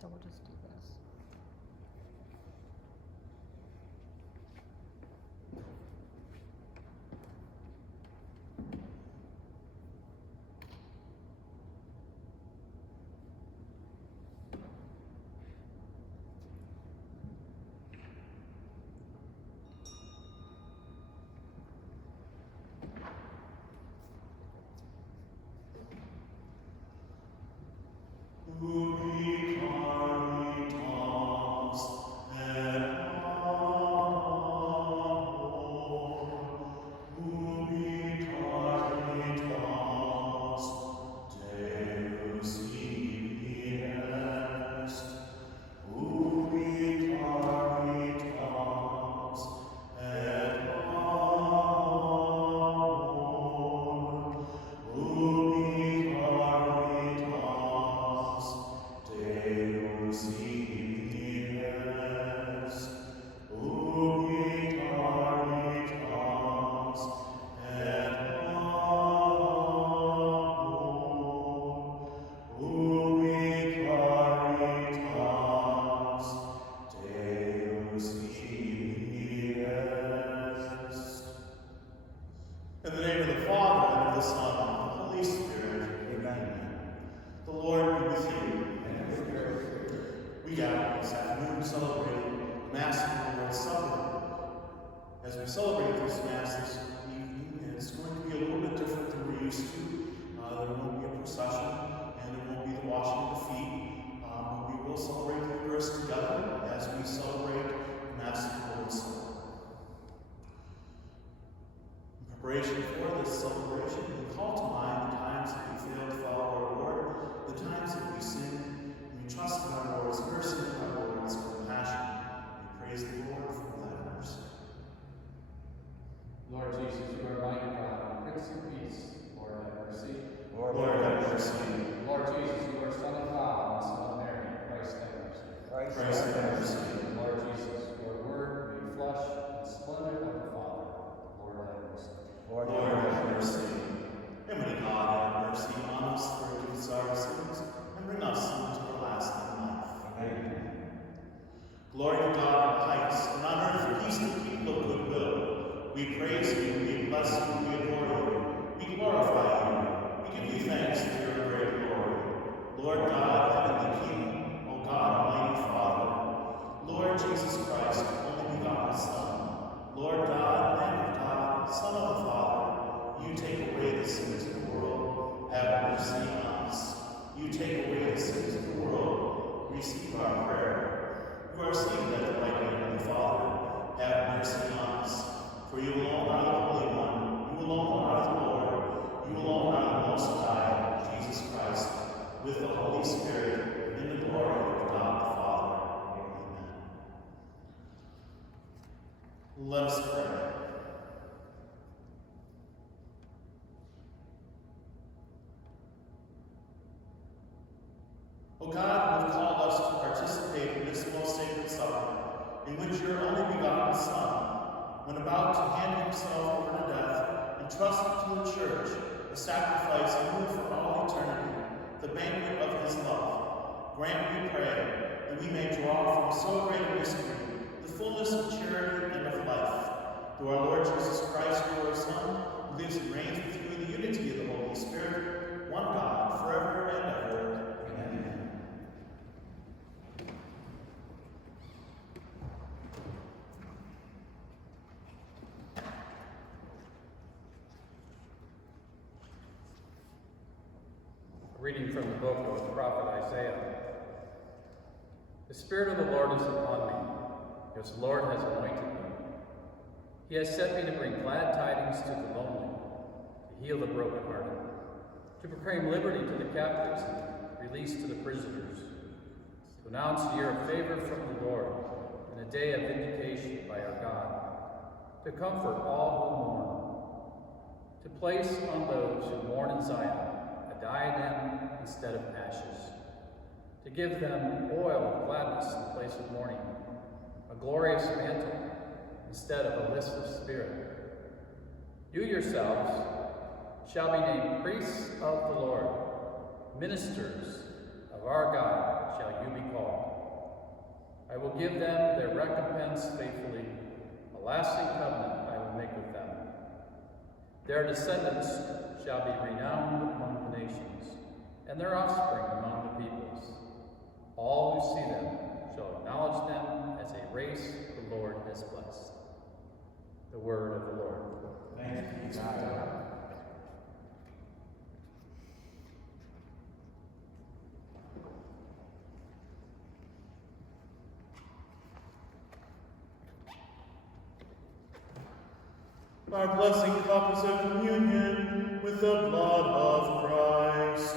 So we'll just do this. In the name of the Father, and of the Son, and of the Holy Spirit. Amen. The Lord be with you. And with your spirit. We gather this afternoon celebrating the Mass of the Lord's Supper. As we celebrate this Mass this evening, it's going to be a little bit different than we're used to. There won't be a procession, and there won't be the washing of the feet. We will celebrate the Eucharist together as we celebrate the Mass of the Lord's Supper. Preparation for this celebration, we call to mind the times that we fail to follow our Lord, the times that we sin, and we trust in our Lord's mercy and our Lord's compassion. We praise the Lord for that mercy. Lord Jesus, you are mighty God, Prince of Peace. Lord, have mercy. Lord, have mercy. Lord Jesus, you are Son of God and Son of Mary. Christ, have mercy. Christ, have mercy. Lord Jesus, your word made flesh and splendor of the Father. Lord, have mercy. Lord, have mercy. And may God have mercy on us, forgive us our sins, and bring us into everlasting life. Amen. Glory to God in the highest, and on earth peace to the people of good will. We praise you, we bless you, we adore you, we glorify you, we give you thanks for your great glory. Lord God, heavenly King, O God, almighty Father, Lord Jesus Christ, only begotten Son, Lord God, Lamb of God, Son of the Father, you take away the sins of the world, have mercy on us. You take away the sins of the world, receive our prayer. You are seated at the right hand of the Father, have mercy on us. For you alone are the Holy One, you alone are the Lord, you alone are the Most High, Jesus Christ, with the Holy Spirit, in the glory of God the Father. Amen. Let us pray. O God, who have called us to participate in this most sacred supper, in which your only begotten Son, when about to hand himself over to death, entrusted to the Church a sacrifice new for all eternity, the banquet of his love, grant, we pray, that we may draw from so great a mystery the fullness of charity and of life. Through our Lord Jesus Christ, your Son, who lives and reigns with you in the unity of the Holy Spirit, one God, forever and ever. Amen. Reading from the book of the prophet Isaiah. The Spirit of the Lord is upon me, because the Lord has anointed me. He has sent me to bring glad tidings to the lonely, to heal the brokenhearted, to proclaim liberty to the captives and release to the prisoners, to announce a year of favor from the Lord and a day of vindication by our God, to comfort all who mourn, to place on those who mourn in Zion a diadem instead of ashes, to give them oil of gladness in place of mourning, a glorious mantle instead of a listless spirit. You yourselves shall be named priests of the Lord, ministers of our God shall you be called. give them their recompense faithfully. A lasting covenant I will make with them. Their descendants shall be renowned among the nations, and their offspring among the peoples. All who see them shall acknowledge them as a race the Lord has blessed. The word of the Lord. Thanks be to God. Our blessing cup is a communion with the blood of Christ.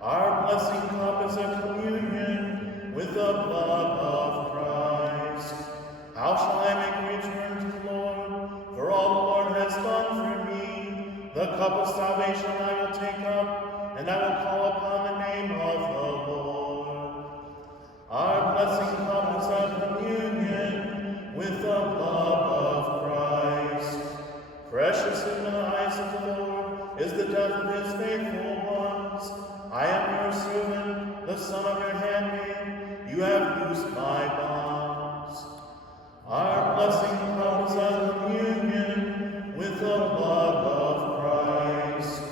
Our blessing cup is a communion with the blood of Christ. How shall I make return to the Lord for all the Lord has done for me? The cup of salvation I will take up, and I will call upon the name of the Lord. Our blessing cup is a communion with the blood of Christ. Precious in the eyes of the Lord is the death of his faithful ones. I am your servant, the son of your handmaid. You have loosed my bonds. Our blessing cup is a communion with the blood of Christ.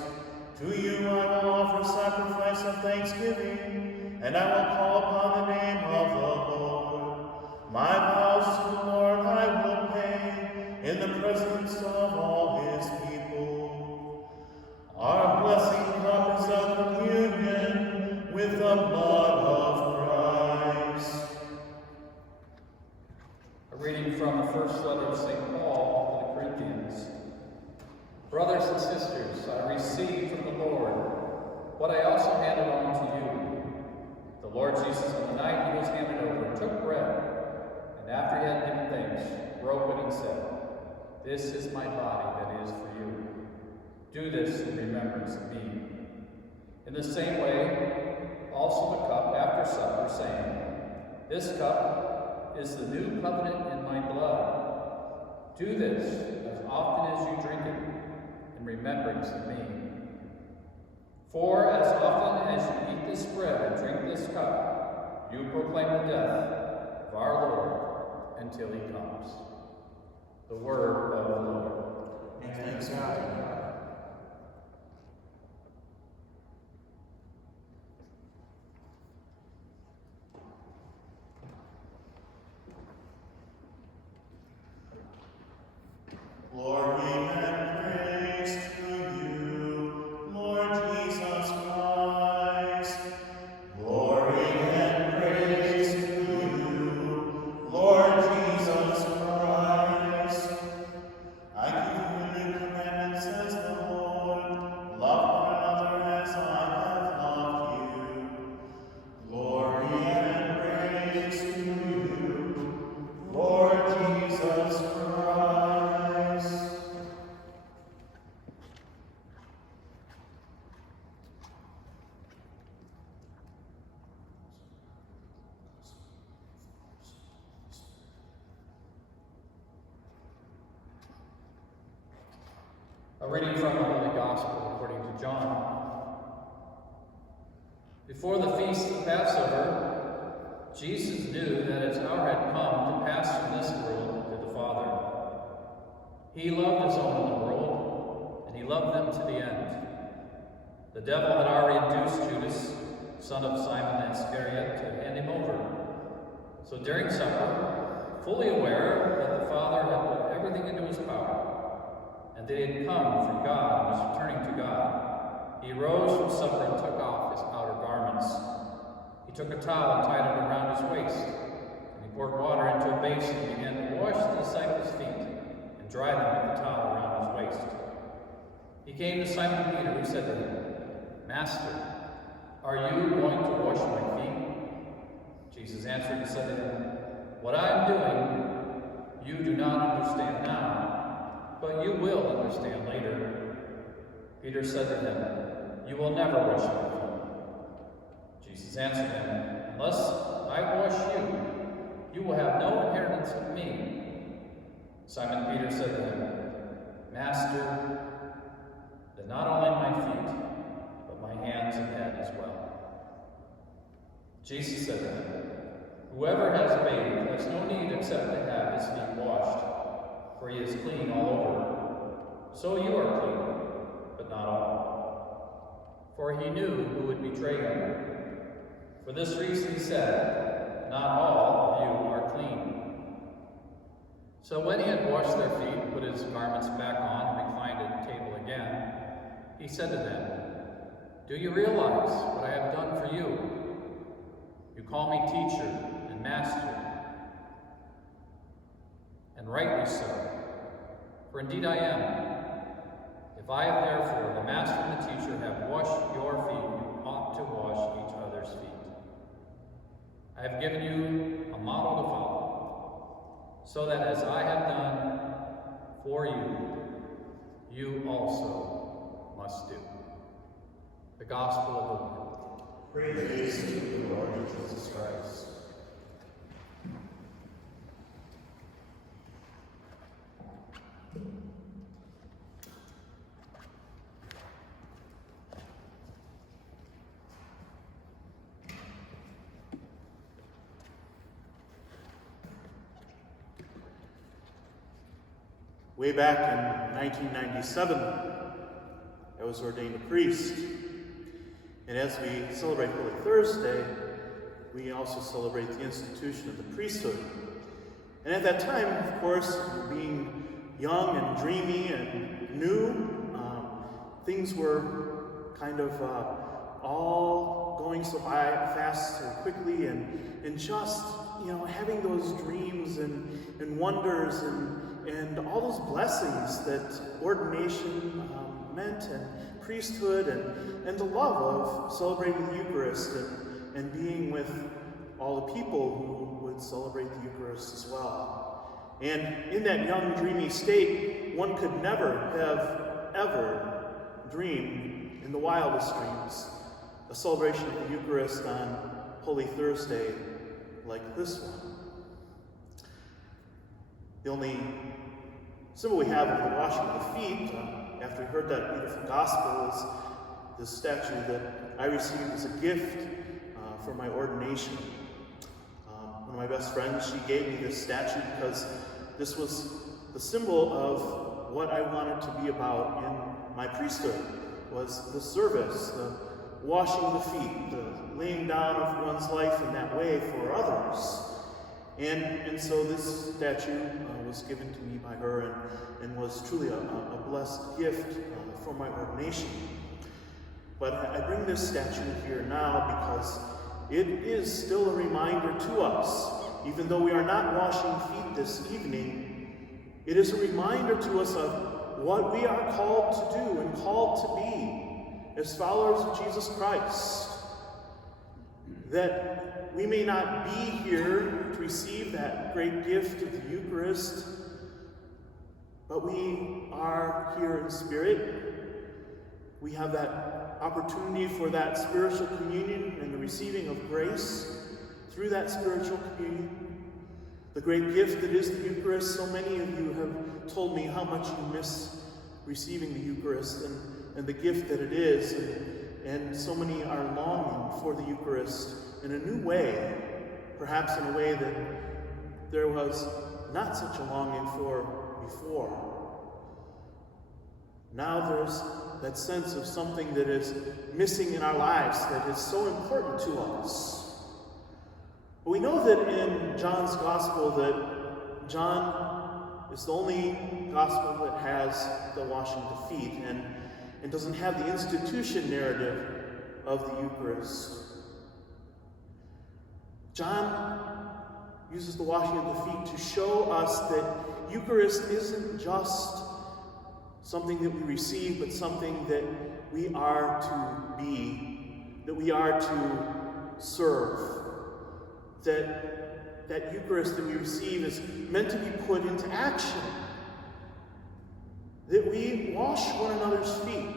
To you I will offer sacrifice of thanksgiving, and I will call upon the name of the Lord. My vows to the Lord I will pay in the presence of all his people. Our blessing cup is a communion with the blood of Christ. A reading from the first letter of St. Paul to the Corinthians. Brothers and sisters, I received from the Lord what I also handed on to you. The Lord Jesus, on the night he was handed over, took bread, and after he had given thanks, broke it and said, "This is my body that is for you. Do this in remembrance of me." In the same way, also the cup after supper, saying, "This cup is the new covenant in my blood. Do this as often as you drink it in remembrance of me. For as often as you eat this bread and drink this cup, you proclaim the death of our Lord until he comes." The word of the Lord. Thanks be to God. Glory and praise to you, Lord Jesus Christ. Glory and praise to you, Lord Jesus Christ. I give you new commandments, says the Lord. Love one another as I have loved you. Glory and praise to you, Lord Jesus Christ. A reading from the Holy Gospel according to John. Before the feast of Passover, Jesus knew that his hour had come to pass from this world to the Father. He loved his own in the world, and he loved them to the end. The devil had already induced Judas, son of Simon Iscariot, to hand him over. So during supper, fully aware that the Father had put everything into his power, and that he had come from God and was returning to God, he rose from supper and took off his outer garments. He took a towel and tied it around his waist, and he poured water into a basin and began to wash the disciples' feet and dry them with the towel around his waist. He came to Simon Peter, who said to him, "Master, are you going to wash my feet?" Jesus answered and said to him, "What I am doing, you do not understand now, but you will understand later." Peter said to him, "You will never wash my feet." Jesus answered him, "Unless I wash you, you will have no inheritance with me." Simon Peter said to him, "Master, then not only my feet, but my hands and head as well." Jesus said to him, Whoever has bathed has no need except to have his feet washed, for he is clean all over. So you are clean, but not all. For he knew who would betray him. For this reason he said, not all of you are clean. So when he had washed their feet and put his garments back on and reclined at table again, he said to them, do you realize what I have done for you? You call me teacher and master, and rightly so, for indeed I am. If I have therefore, the master and the teacher, have washed your feet, you ought to wash each other's feet. I have given you a model to follow, so that as I have done for you, you also must do. The Gospel of the Lord. Praise to you, Lord Jesus Christ. Way back in 1997, I was ordained a priest. And as we celebrate Holy Thursday, we also celebrate the institution of the priesthood. And at that time, of course, being young and dreamy and new, things were kind of all going so by fast so quickly, and just, having those dreams and wonders and all those blessings that ordination meant, and priesthood, and the love of celebrating the Eucharist and being with all the people who would celebrate the Eucharist as well. And in that young, dreamy state, one could never have ever dreamed in the wildest dreams a celebration of the Eucharist on Holy Thursday like this one. The only symbol we have of the washing of the feet, after we heard that beautiful gospel, is this statue that I received as a gift for my ordination. One of my best friends, she gave me this statue because this was the symbol of what I wanted to be about in my priesthood, was the service, the washing the feet, the laying down of one's life in that way for others. And so this statue was given to me by her and was truly a blessed gift for my ordination. But I bring this statue here now because it is still a reminder to us, even though we are not washing feet this evening, it is a reminder to us of what we are called to do and called to be as followers of Jesus Christ. That we may not be here to receive that great gift of the Eucharist, but we are here in spirit. We have that opportunity for that spiritual communion and the receiving of grace through that spiritual communion. The great gift that is the Eucharist. So many of you have told me how much you miss receiving the Eucharist and the gift that it is. And so many are longing for the Eucharist in a new way, perhaps in a way that there was not such a longing for before. Now there's that sense of something that is missing in our lives that is so important to us. But we know that in John's Gospel that John is the only Gospel that has the washing of the feet and doesn't have the institution narrative of the Eucharist. John uses the washing of the feet to show us that Eucharist isn't just something that we receive, but something that we are to be, that we are to serve. That Eucharist that we receive is meant to be put into action. That we wash one another's feet.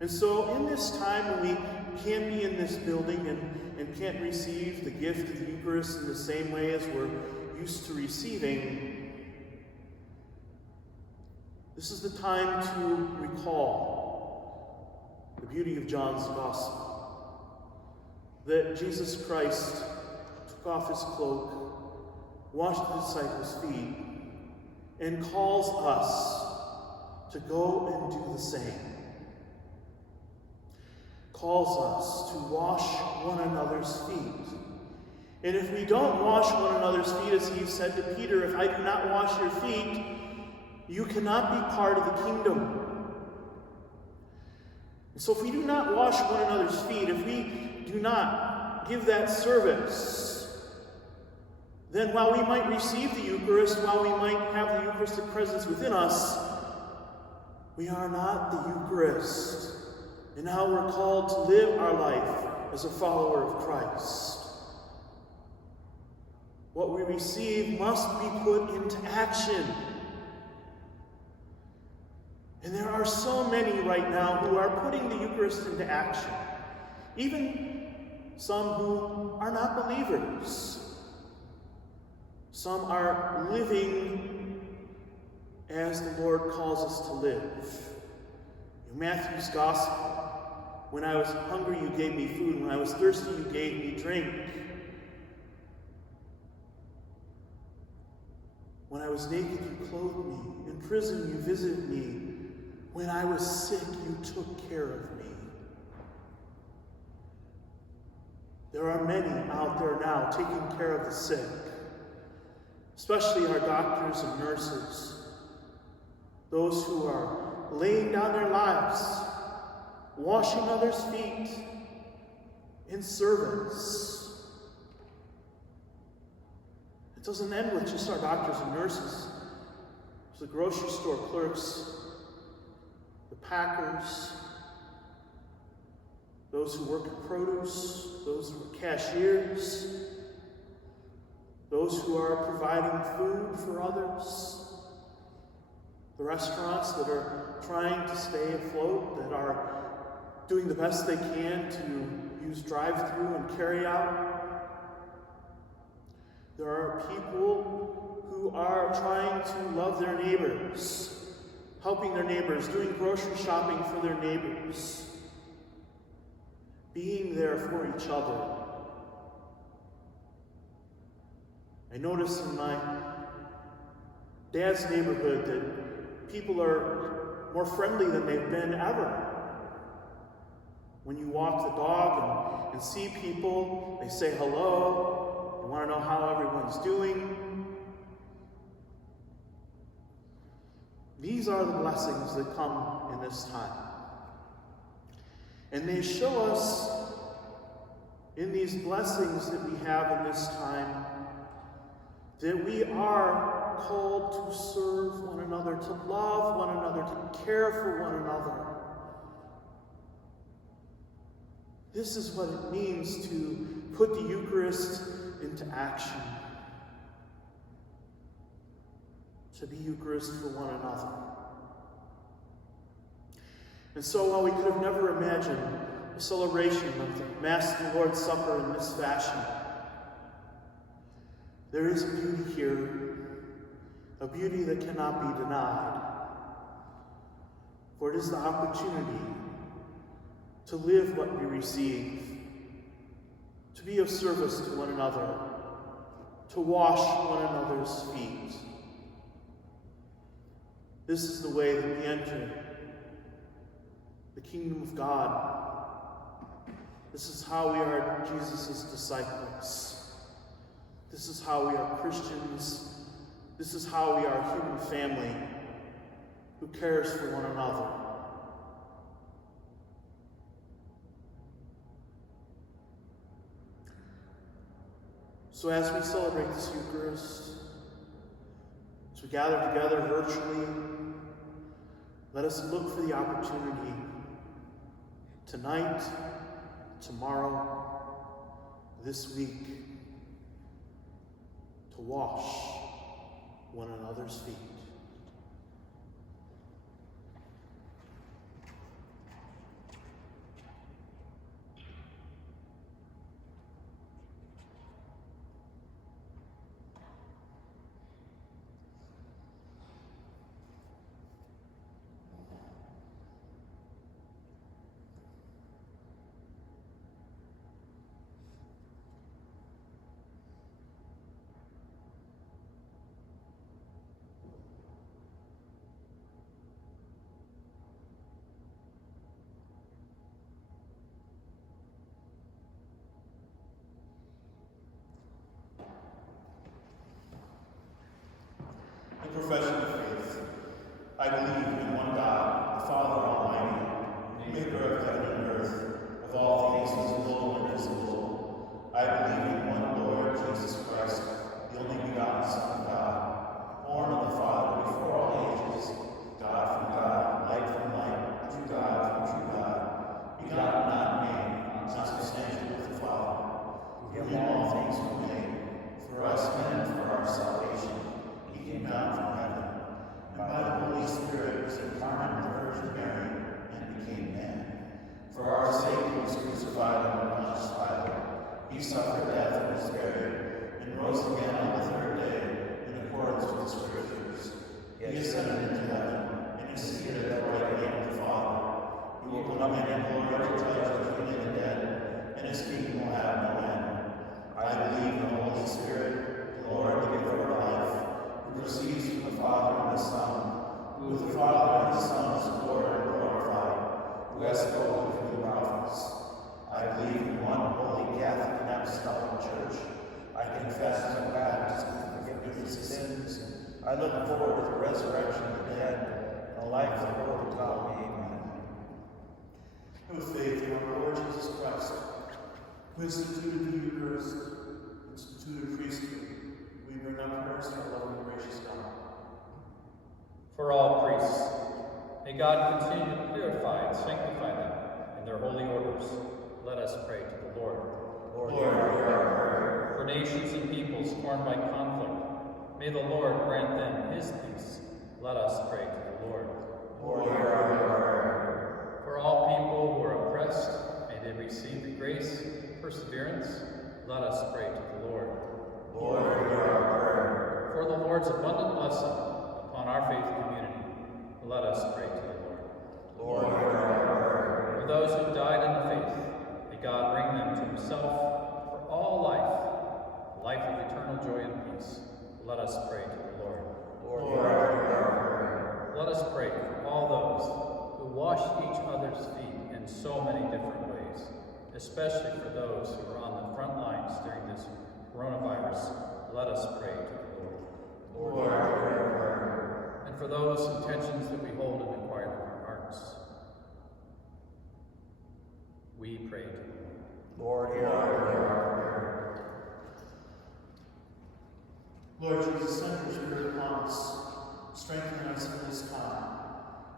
And so in this time when we can't be in this building and can't receive the gift of the Eucharist in the same way as we're used to receiving, this is the time to recall the beauty of John's Gospel. that Jesus Christ took off his cloak, washed the disciples' feet, and calls us to go and do the same. Calls us to wash one another's feet. And if we don't wash one another's feet, as he said to Peter, if I do not wash your feet, you cannot be part of the kingdom. And so if we do not wash one another's feet, if we do not give that service, then while we might receive the Eucharist, while we might have the Eucharistic presence within us, we are not the Eucharist in how we're called to live our life as a follower of Christ. What we receive must be put into action. And there are so many right now who are putting the Eucharist into action. Even some who are not believers. Some are living as the Lord calls us to live. In Matthew's Gospel, when I was hungry, you gave me food. When I was thirsty, you gave me drink. When I was naked, you clothed me. In prison, you visited me. When I was sick, you took care of me. There are many out there now taking care of the sick, especially our doctors and nurses, those who are laying down their lives, washing others' feet in service. It doesn't end with just our doctors and nurses. There's the grocery store clerks, the packers, those who work in produce, those who are cashiers, those who are providing food for others, the restaurants that are trying to stay afloat, that are doing the best they can to use drive-through and carry out. There are people who are trying to love their neighbors, helping their neighbors, doing grocery shopping for their neighbors, being there for each other. I notice in my dad's neighborhood that people are more friendly than they've been ever. When you walk the dog and see people, they say hello. They want to know how everyone's doing. These are the blessings that come in this time. And they show us in these blessings that we have in this time that we are called to serve one another, to love one another, to care for one another. This is what it means to put the Eucharist into action. To be Eucharist for one another. And so while we could have never imagined the celebration of the Mass of the Lord's Supper in this fashion, there is a beauty here, a beauty that cannot be denied. For it is the opportunity to live what we receive, to be of service to one another, to wash one another's feet. This is the way that we enter the kingdom of God. This is how we are Jesus' disciples. This is how we are Christians. This is how we are a human family who cares for one another. So as we celebrate this Eucharist, as we gather together virtually, let us look for the opportunity tonight, tomorrow, this week, to wash one another's feet. profession of faith. I believe in one God, the Father Almighty, maker of heaven and earth, of all things visible and invisible. I believe in one Lord Jesus Christ, the only begotten Son of God, born of the Father before all ages, God from God, light from light, true God from true God, begotten, not made, consubstantial with the Father. To him all things were made. For us men, for our salvation, he came down from heaven, and by the Holy Spirit was incarnate of the Virgin Mary, and became man. For our sake he was crucified under Pontius Pilate. He suffered death and was buried, and rose again on the third day, in accordance with the Scriptures. He ascended into heaven, and is seated at the right hand of the Father. He will come again in glory to judge the living and the dead, and his kingdom will have no end. I believe in the Holy Spirit, the Lord, the giver of life, who proceeds from the Father and the Son, who with the Father and the Son is adored and glorified, who has spoken through the prophets. I believe in one holy Catholic and Apostolic Church. I confess my baptism for forgiveness of sins. I look forward to the resurrection of the dead and the life of the world to come. Amen. With faith in our Lord Jesus Christ, who instituted the Eucharist, instituted priesthood, we bring up prayers to our loving and gracious God. For all priests, may God continue to purify and sanctify them in their holy orders. Let us pray to the Lord. Lord, hear our prayer. For nations and peoples torn by conflict, may the Lord grant them his peace. Let us pray to the Lord. Lord, hear our prayer. For all people who are oppressed, may they receive the grace, perseverance. Let us pray to the Lord. Lord, hear our prayer. For the Lord's abundant blessing upon our faith community, let us pray to the Lord. Lord, hear our prayer. For those who died in the faith, may God bring them to himself for all life, a life of eternal joy and peace. Let us pray to the Lord. Lord, hear our prayer. Let us pray for all those who wash each other's feet in so many different ways, especially for those who are on the front lines during this coronavirus. Let us pray to the Lord. Lord, hear our prayer. And for those intentions that we hold in the quiet of our hearts, we pray to the Lord. Lord, hear our prayer. Lord Jesus, send your Spirit upon us, strengthen us in this time.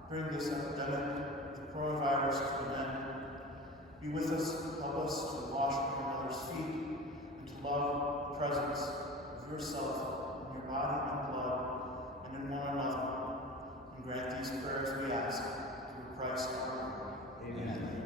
Bring this epidemic, the coronavirus, to an end. Be with us, help us to wash one another's feet, and to love the presence of yourself in your body and blood, and in one another. And grant these prayers we ask through Christ our Lord. Amen.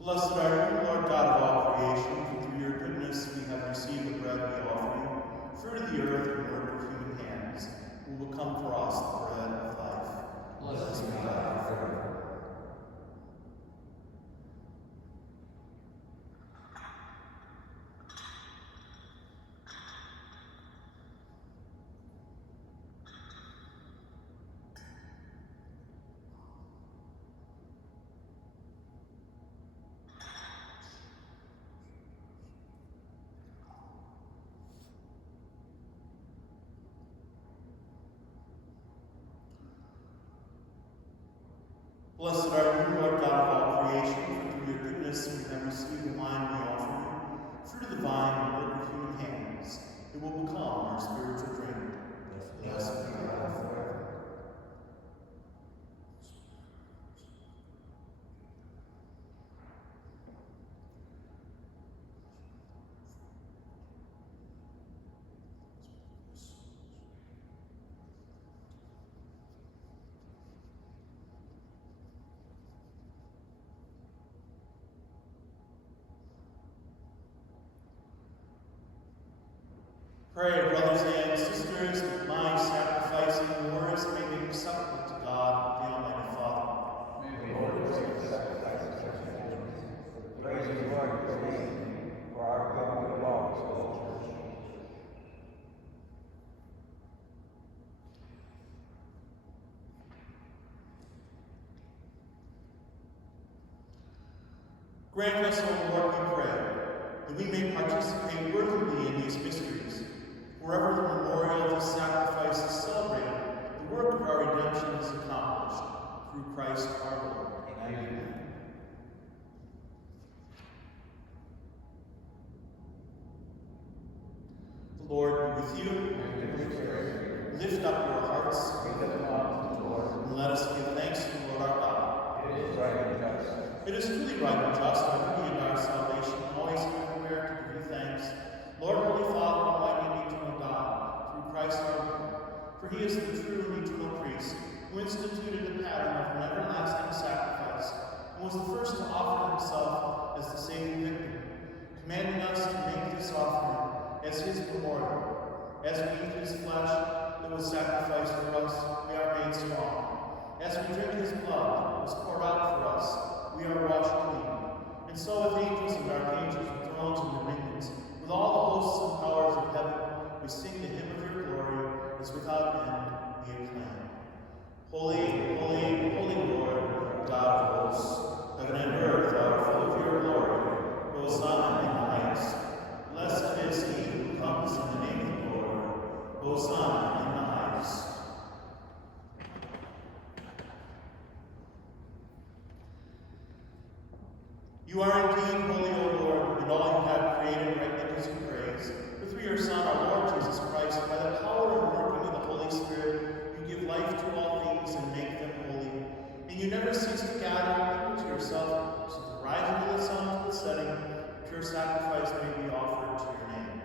Blessed are you, Lord God of all creation, for through your goodness we have received the bread we offer you, fruit of the earth and work of human hands, who will come for us the bread of life. Blessed be God forever. Blessed are you, Lord God of all creation, for through your goodness we have received the wine we offer you, fruit of the vine and work of human hands. It will become our spiritual drink. Blessed be God forever. Pray, brothers and sisters, that my sacrifice and yours may be acceptable to God, the Almighty Father. May the Lord accept the sacrifices of your praise and glory for thee, for our God and laws of the church. Grant us, O Lord, we pray, that we may participate worthily in these mysteries. Wherever the memorial of this sacrifice is celebrated, the work of our redemption is accomplished through Christ our Lord. Amen. The Lord be with you. Lift up your hearts, and let us give thanks to the Lord our God. It is right and just. It is truly right and just, our duty and our salvation, always and everywhere to give you thanks, Lord, Holy Father, Almighty and eternal God, through Christ our Lord. For he is the true and eternal priest, who instituted the pattern of an everlasting sacrifice, and was the first to offer himself as the saving victim, commanding us to make this offering as his memorial. As we eat his flesh that was sacrificed for us, we are made strong. As we drink his blood that was poured out for us, we are washed clean. And so with angels and archangels, with thrones and dominions, with all the hosts and powers of heaven, we sing the hymn of your glory, as without end we acclaim. Holy, holy, holy Lord, God of hosts, heaven and earth are full of your glory. Hosanna in the highest. Blessed is he who comes in the name of the Lord. Hosanna in the highest. You are indeed holy, O Lord, and all you have created rightly gives you praise. For through your Son, our Lord Jesus Christ, by the power and working of the Holy Spirit, you give life to all things and make them holy. And you never cease to gather people to yourself, so the rising of the sun to the setting, pure sacrifice may be offered to your name.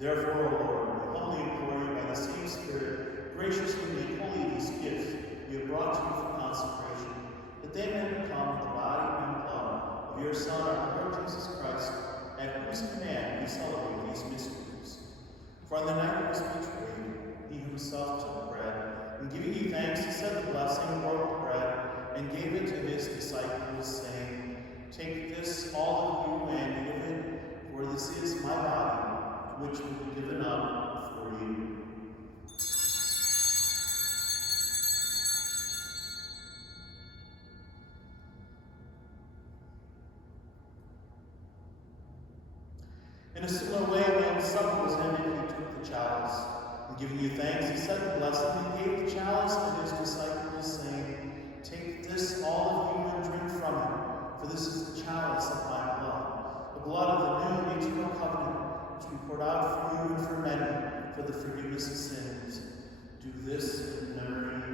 Therefore, O Lord, we humbly implore you by the same Spirit, graciously make holy these gifts we have brought to you for consecration, that they may become the body and blood of your Son, our Lord Jesus Christ, at whose command we celebrate these mysteries. For on the night he was betrayed, he himself took bread, and giving you thanks, he said the blessing, broke the bread, and gave it to his disciples, saying, Take this, all of you, and eat of it, for this is my body, which will be given up for you. In a similar way, when supper was ended, he took the chalice, and giving you thanks, he said the blessing, and gave the chalice to his disciples, saying, Take this, all of you, and drink from it, for this is the chalice of my blood, the blood of the new and eternal covenant, which we poured out for you and for many, for the forgiveness of sins. Do this in memory of me.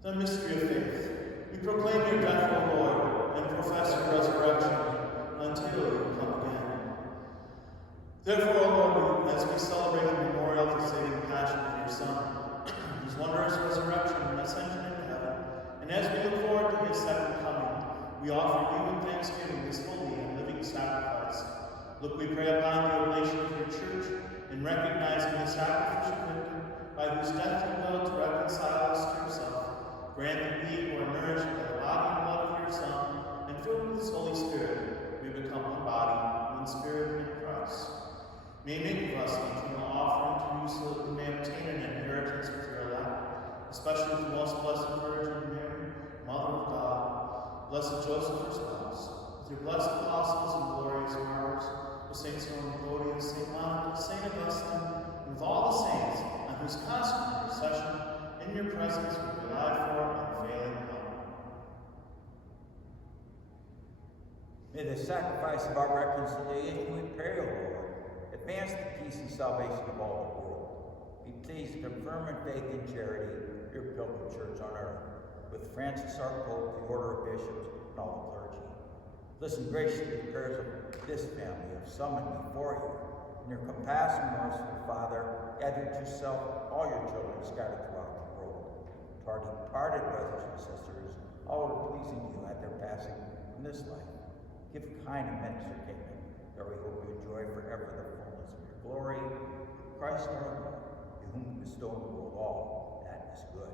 The mystery of faith. We proclaim your death, O Lord, and profess your resurrection until you come again. Therefore, O Lord, as we celebrate the memorial of the saving passion of your Son, his wondrous resurrection and ascension into heaven, and as we look forward to his second coming, we offer you in thanksgiving this holy and living sacrifice. Look, we pray upon the oblation of your church, in recognizing the sacrificial victim by whose death you will to reconcile us to yourself. Grant that we who are nourished by the body and blood of your Son, and filled with his Holy Spirit, may become one body, one spirit in Christ. May make of us an eternal offering to you, so that we may obtain an inheritance with your elect, especially with the most blessed Virgin Mary, Mother of God, blessed Joseph, her spouse, with your blessed apostles and glorious martyrs, with Saint Cyril and Methodius, Saint Monica, Saint Augustine, and with all the saints, on whose constant intercession in your presence we rely for unfailing help. May the sacrifice of our reconciliation, we pray, O Lord, advance the peace and salvation of all the world. Be pleased to confirm in faith and charity your pilgrim church on earth, with Francis our Pope, the order of bishops, and all the clergy. Listen graciously to the prayers of this family you have summoned before you. In your compassion, merciful Father, gather to yourself all your children scattered throughout the world. our departed brothers and sisters, all who are pleasing you at their passing from this life. Give kind amends your kingdom, that we hope to enjoy forever the fullness of your glory. Christ our Lord, to whom you bestow in the world all that is good.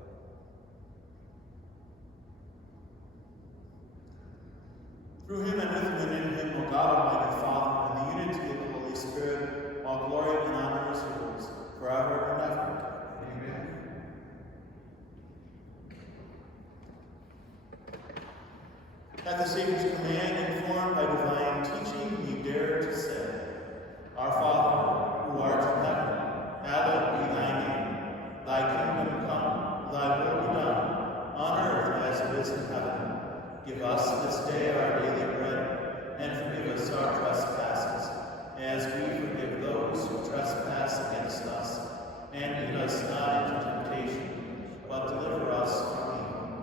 Through him and with him and in him, O God, Almighty Father, in the unity of the Holy Spirit, all glory and honor is yours, forever and ever. Amen. At the Savior's command, informed by divine teaching, we dare to say, Our Father, who art in heaven, hallowed be thy name. Thy kingdom come, thy will be done, on earth as it is in heaven. Give us this day our daily bread, and forgive us our trespasses, as we forgive those who trespass against us. And lead us not into temptation, but deliver us from evil.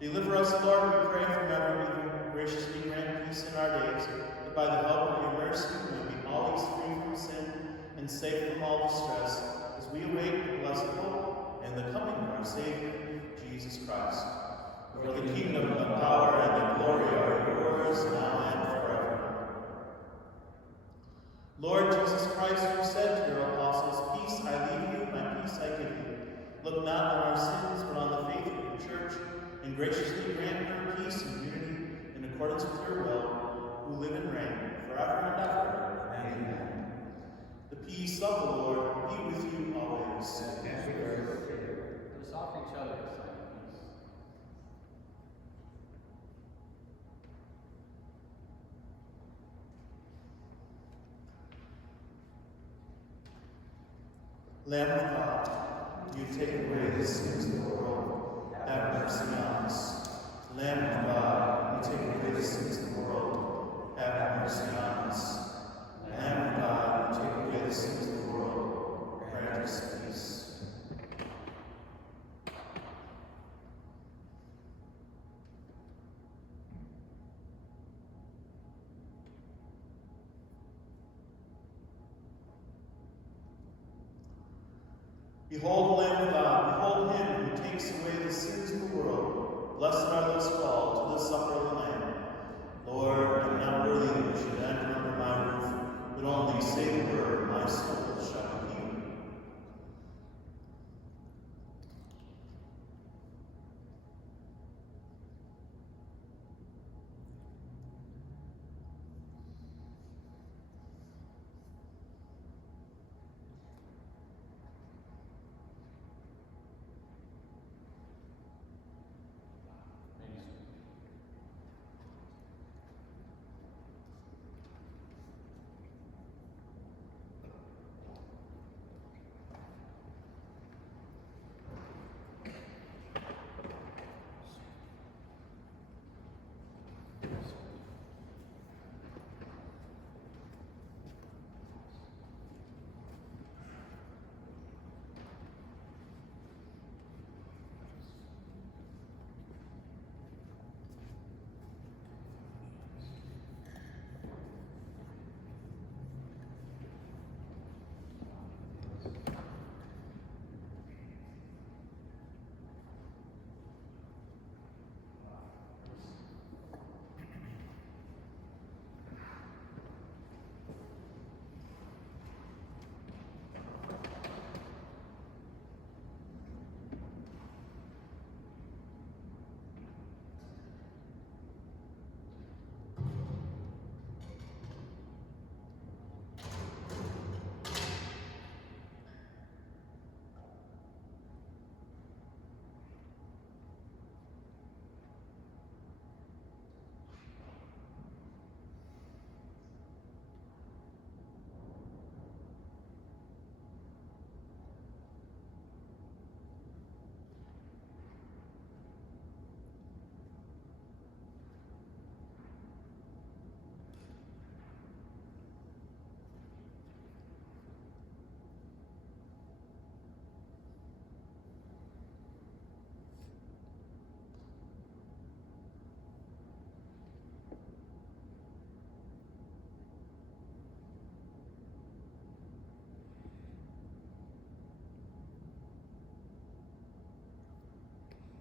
Deliver us, Lord, we pray, from every evil. Graciously grant peace in our days, that by the help of your mercy we may be always free from sin and safe from all distress, as we await the blessed hope and the coming of our Savior, Jesus Christ. For the kingdom, the power, and the glory are yours, now and forever. Lord Jesus Christ, who said to your apostles, Peace I leave you, my peace I give you. Look not on our sins, but on the faith of your church, and graciously grant her peace and unity in accordance with your will, who live and reign forever and ever. Amen. The peace of the Lord be with you always. Let us offer each other a sign of peace. Lamb of God, you take away the sins of the world, have mercy on us. Lamb of God, you take away the sins of the world, have mercy on us. Lamb of God, you take away the sins of the world, grant us peace. Behold the Lamb of God, behold him who takes away the sins of the world. Blessed are those called to the supper of the Lamb. Lord, I am not worthy that you should enter under my roof, but only say the word, my soul shall be healed.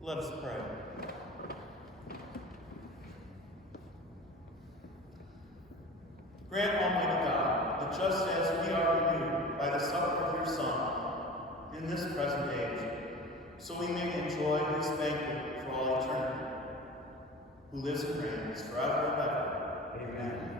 Let us pray. Grant, Almighty God, that just as we are renewed by the supper of your Son in this present age, so we may enjoy his banquet for all eternity, who lives and reigns forever and ever. Amen.